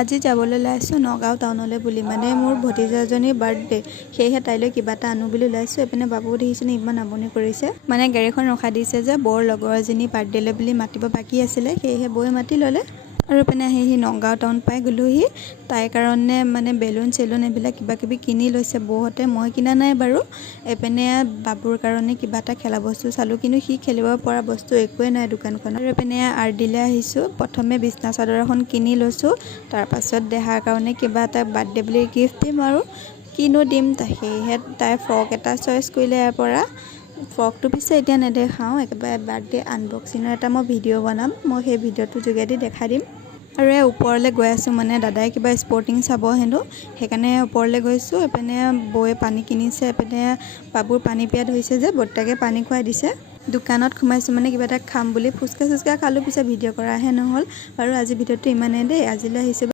আজি যাবলৈ ওলাইছোঁ নগাঁও টাউনলৈ বুলি মানে মোৰ ভতিজাজনীৰ বাৰ্থডে সেয়েহে তাইলৈ কিবা এটা আনো বুলি ওলাইছোঁ। এপিনে বাবু দেখিছেনে ইমান আমনি কৰিছে মানে গাড়ীখন ৰখাই দিছে যে বৰ লগৰ এজনী বাৰ্থডেলৈ বুলি মাতিব বাকী আছিলে সেয়েহে বৈ মাতি ল'লে আৰু এপিনে আহি নগাঁও টাউন পাই গ'লোহি। তাইৰ কাৰণে মানে বেলুন চেলুন এইবিলাক কিবা কিবি কিনি লৈছে বৌহঁতে, মই কিনা নাই বাৰু। এপিনে বাবুৰ কাৰণে কিবা এটা খেলা বস্তু চালোঁ কিন্তু সি খেলিব পৰা বস্তু একোৱেই নাই দোকানখনত। আৰু এপিনে আৰডিলৈ আহিছোঁ। প্ৰথমে বিছনা চাদৰ এখন কিনি লৈছোঁ, তাৰপাছত দেহাৰ কাৰণে কিবা এটা বাৰ্থডে বুলি গিফ্ট দিম আৰু কিনো দিম সেয়েহে তাই ফ্ৰক এটা চইচ কৰিলে ইয়াৰ পৰা। ফ্ৰকটো পিছে এতিয়া নেদেখাওঁ, একেবাৰে বাৰ্থডে আনবক্সিঙৰ এটা মই ভিডিঅ' বনাম, মই সেই ভিডিঅ'টোৰ যোগেদি দেখাই দিম। আৰু এই ওপৰলৈ গৈ আছোঁ মানে দাদাই কিবা স্পৰ্টিং চাব হেনো সেইকাৰণে ওপৰলৈ গৈছোঁ। এপিনে বৌয়ে পানী কিনিছে, এপিনে বাবুৰ পানী পিয়াহ ধৰিছে যে বৰ্তাকে পানী খুৱাই দিছে। দোকানত সোমাইছোঁ মানে কিবা এটা খাম বুলি ফুচকা চুচকা খালোঁ, পিছে ভিডিঅ' কৰাহে নহ'ল বাৰু। আজি ভিডিঅ'টো ইমানেই দেই, আজিলৈ আহিছোঁ।